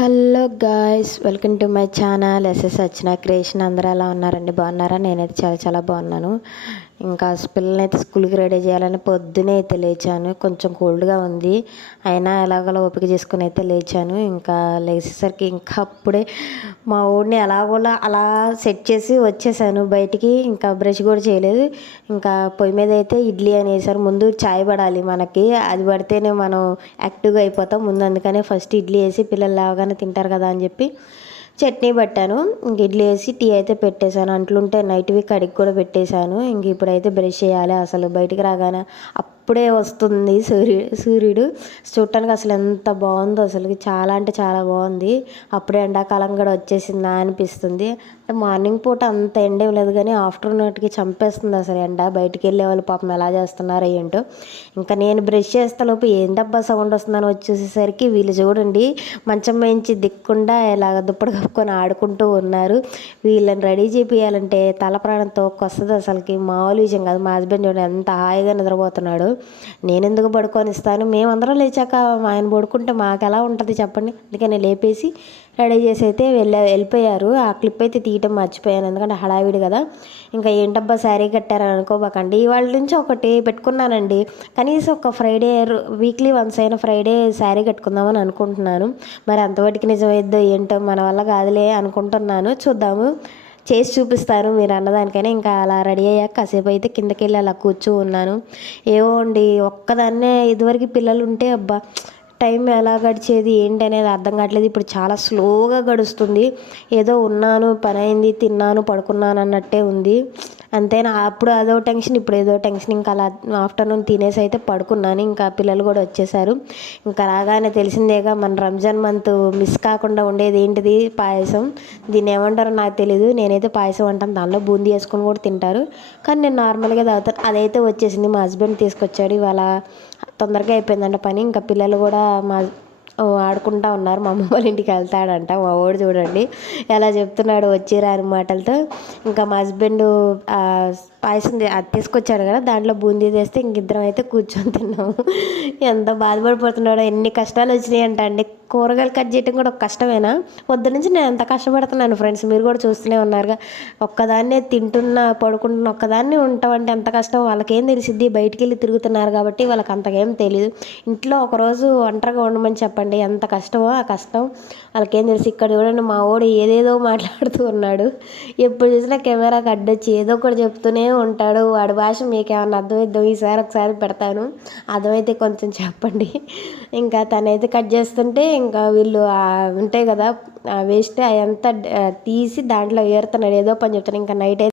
Hello guys, welcome to my channel SS Archana creation. అందరూ ఎలా ఉన్నారండి? బాగున్నారా? నేనైతే చాలా చాలా బాగున్నాను. ఇంకా పిల్లల్ని అయితే స్కూల్కి రెడీ చేయాలని పొద్దునే అయితే లేచాను. కొంచెం కోల్డ్గా ఉంది, అయినా ఎలాగోలా ఓపిక చేసుకుని అయితే లేచాను. ఇంకా లేచేసరికి ఇంకా అప్పుడే మా ఊడిని ఎలాగోలా అలా సెట్ చేసి వచ్చేసాను బయటికి. ఇంకా బ్రష్ కూడా చేయలేదు. ఇంకా పొయ్యి మీద అయితే ఇడ్లీ అని వేసారు. ముందు చాయ్ పడాలి మనకి, అది పడితేనే మనం యాక్టివ్గా అయిపోతాం ముందు. అందుకనే ఫస్ట్ ఇడ్లీ వేసి పిల్లలు లేవగానే తింటారు కదా అని చెప్పి చట్నీ పట్టాను. ఇంక ఇడ్లీ వేసి టీ అయితే పెట్టేశాను. అంట్లుంటే నైట్వి కడిగి కూడా పెట్టేశాను. ఇంక ఇప్పుడైతే బ్రష్ చేయాలి. అసలు బయటికి రాగానే అప్పుడే వస్తుంది సూర్యుడు. చూడటానికి అసలు ఎంత బాగుందో, అసలు చాలా అంటే చాలా బాగుంది. అప్పుడే ఎండాకాలం కూడా వచ్చేసిందా అనిపిస్తుంది. మార్నింగ్ పూట అంత ఎండ లేదు, కానీ ఆఫ్టర్నూన్కి చంపేస్తుంది అసలు ఎండ. బయటికి వెళ్ళే వాళ్ళు పాపం ఎలా చేస్తున్నారో ఏంటో. ఇంకా నేను బ్రష్ చేస్తేలోపు ఏంటబ్బా సౌండ్ వస్తుందని వచ్చేసేసరికి వీళ్ళు చూడండి మంచం వేయించి దిక్కుండా ఇలాగ దుప్పటి కప్పుకొని ఆడుకుంటూ ఉన్నారు. వీళ్ళని రెడీ చేపియాలంటే తల ప్రాణంతో వస్తుంది అసలుకి, మామూలు విషయం కాదు. మా హస్బెండ్ చూడండి ఎంత హాయిగా నిద్రపోతున్నాడు. నేను ఎందుకు పడుకొని ఇస్తాను? మేమందరం లేచాక ఆయన పడుకుంటే మాకు ఎలా ఉంటుంది చెప్పండి? అందుకని లేపేసి రెడీ చేసి అయితే వెళ్ళిపోయారు. ఆ క్లిప్ అయితే తీయటం మర్చిపోయాను, ఎందుకంటే హడావిడి కదా. ఇంకా ఏంటబ్బా శారీ కట్టారని అనుకోబాకండి. ఇవాళ నుంచి ఒకటి పెట్టుకున్నానండి, కనీసం ఒక ఫ్రైడే వీక్లీ వన్స్ అయినా ఫ్రైడే శారీ కట్టుకుందామని అనుకుంటున్నాను. మరి అంతవరకు నిజమైద్దో ఏంటో, మన వల్ల కాదులే అనుకుంటున్నాను. చూద్దాము, చేసి చూపిస్తాను మీరు అన్నదానికైనా. ఇంకా అలా రెడీ అయ్యాక కాసేపు అయితే కిందకి వెళ్ళి అలా ఉన్నాను. ఏవో అండి, ఒక్కదాన్నే. ఇదివరకు పిల్లలు ఉంటే అబ్బా టైం ఎలా గడిచేది ఏంటి అనేది అర్థం కావట్లేదు. ఇప్పుడు చాలా స్లోగా గడుస్తుంది. ఏదో ఉన్నాను, పని అయింది, తిన్నాను, పడుకున్నాను అన్నట్టే ఉంది. అంతేనా, అప్పుడు అదో టెన్షన్, ఇప్పుడు ఏదో టెన్షన్. ఇంకా అలా ఆఫ్టర్నూన్ తినేసి అయితే పడుకున్నాను. ఇంకా పిల్లలు కూడా వచ్చేసారు. ఇంకా రాగానే తెలిసిందేగా, మన రంజాన్ మంత్ మిస్ కాకుండా ఉండేది ఏంటిది? పాయసం. దీన్ని ఏమంటారో నాకు తెలీదు, నేనైతే పాయసం అంటాను. దానిలో బూందీ వేసుకొని కూడా తింటారు, కానీ నేను నార్మల్గా తాగుతాను. అదైతే వచ్చేసింది, మా హస్బెండ్ తీసుకొచ్చాడు. ఇవాళ తొందరగా అయిపోయిందంట పని. ఇంకా పిల్లలు కూడా ఆడుకుంటా ఉన్నారు. మా అమ్మ వాళ్ళ ఇంటికి వెళ్తాడంట. మా వాడు చూడండి ఎలా చెప్తున్నాడు వచ్చి రాని మాటలతో. ఇంకా మా హస్బెండ్ పాయసం అది తీసుకొచ్చాడు కదా, దాంట్లో బూందీ తెస్తే ఇంక ఇద్దరం అయితే కూర్చొని తిన్నాము. ఎంత బాధపడిపోతున్నాడో, ఎన్ని కష్టాలు వచ్చినాయి అండి. కూరగాయలు కట్ చేయడం కూడా ఒక కష్టమేనా? పొద్దు నుంచి నేను ఎంత కష్టపడుతున్నాను ఫ్రెండ్స్, మీరు కూడా చూస్తూనే ఉన్నారుగా. ఒక్కదాన్నే తింటున్నా, పడుకుంటున్నా, ఒక్కదాన్నే ఉంటామంటే ఎంత కష్టం. వాళ్ళకేం తెలిసిద్ది? బయటికి వెళ్ళి తిరుగుతున్నారు కాబట్టి వాళ్ళకి అంతకేం తెలియదు. ఇంట్లో ఒకరోజు ఒంటరిగా ఉండమని చెప్పండి, ఎంత కష్టమో ఆ కష్టం వాళ్ళకేం తెలుసు. ఇక్కడ చూడండి మా వాడు ఏదేదో మాట్లాడుతూ ఉన్నాడు. ఎప్పుడు చూసినా కెమెరాకి అడ్డొచ్చి ఏదో ఒకటి చెప్తూనే ఉంటాడు. వాడి భాష మీకు ఏమన్నా అర్థమైద్దాం? ఈసారి ఒకసారి పెడతాను, అర్థమైతే కొంచెం చెప్పండి. ఇంకా తనైతే కట్ చేస్తుంటే ఇంకా వీళ్ళు ఉంటాయి కదా వేస్ట్, అదంతా తీసి దాంట్లో ఏరుతున్నాడు, ఏదో పని చెప్తాను. ఇంకా నైట్ అయితే